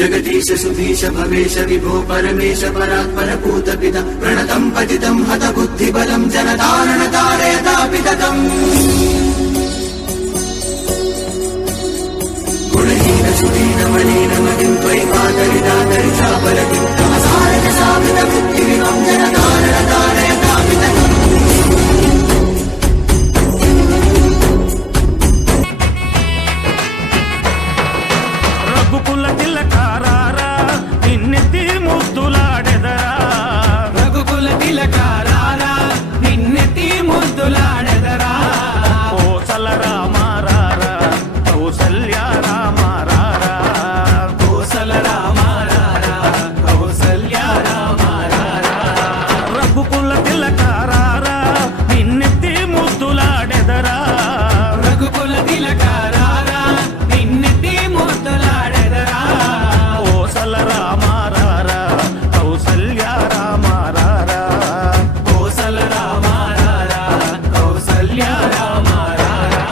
जगदीश सुधीश भवेश विभो परमेश परात्पर पूत पिता प्रणतं पतितं हत बुद्धिबलं जनतारण तारयतापितकम् गुणहीन सुदीन मलिन मतिं त्वयि पातरिदातरि चापलकिं तमसारक सावित बुद्धिविमं जनतारण तारयतापितकम् రఘుకుల తిలకారారా నిన్నెత్తి ముద్దులాడెదరా రఘుకుల తిలకారారా నిన్నెత్తి ముద్దులాడెదరా కోసల రామారారా కౌసల్య రామారారా కోసల రామారారా కౌసల్య రామారారా రఘుకుల తిలకారారా నిన్నెత్తి ముద్దులాడెదరా రఘుకుల తిలకారారా నిన్నెత్తి ముద్దులాడెదరా కోసల రామారారా కౌసల్య రామారారా కోసల రామారారా కౌసల్య రామారారా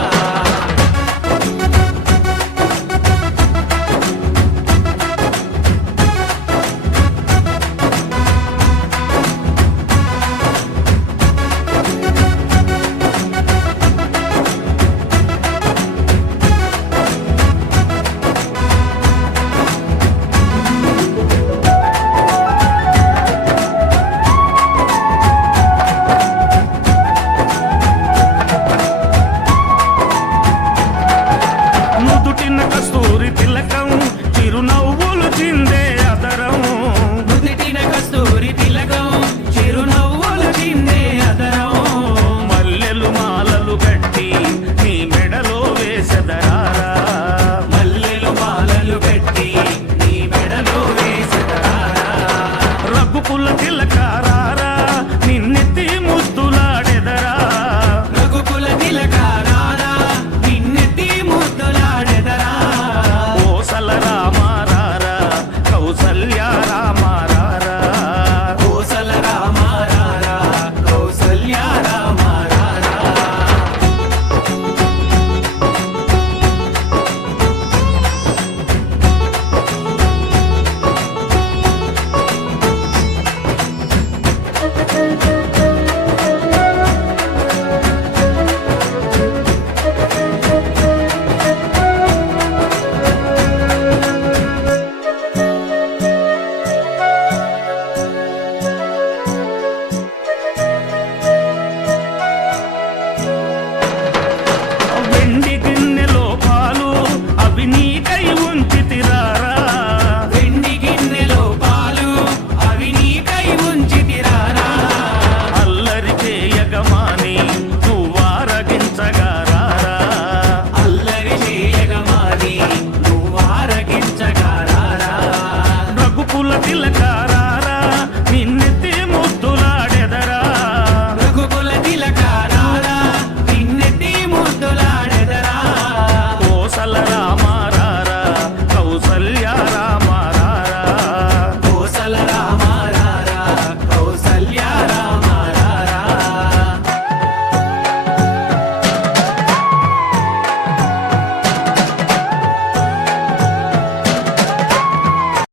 నుదుటిన కస్తూరి తిలకం చిరునవ్వులు చిందే అదరం నుదిటిన కస్తూరి తిలకం చిరునవ్వులు చిందే అదరం మల్లెలు మాలలు కట్టి నీ మెడలో వేసెదరారా మల్లెలు మాలలు కట్టి నీ మెడలో వేసెదరారా రఘుకుల తిలకారారా నిన్నెత్తి ముద్దులాడెదరా రఘుకుల తిలకారారా నిన్నెత్తి ముద్దులాడెదరా కోసల రామారారా కౌసల్య రామారారా కోసల రామారారా కౌసల్య రామారారా వెండి గిన్నెలో పాలు అవి నీకై ఉంచితిరారా వెండి గిన్నెలో పాలు అవి నీకై ఉంచితిరారా అల్లరి చేయగమాని నువ్వారగించగారారా అల్లరి చేయగమాని నువ్వారగించగారారా రఘుకుల తిలకారారా నిన్నెత్తి ముద్దులాడెదరా రఘుకుల తిలకారారా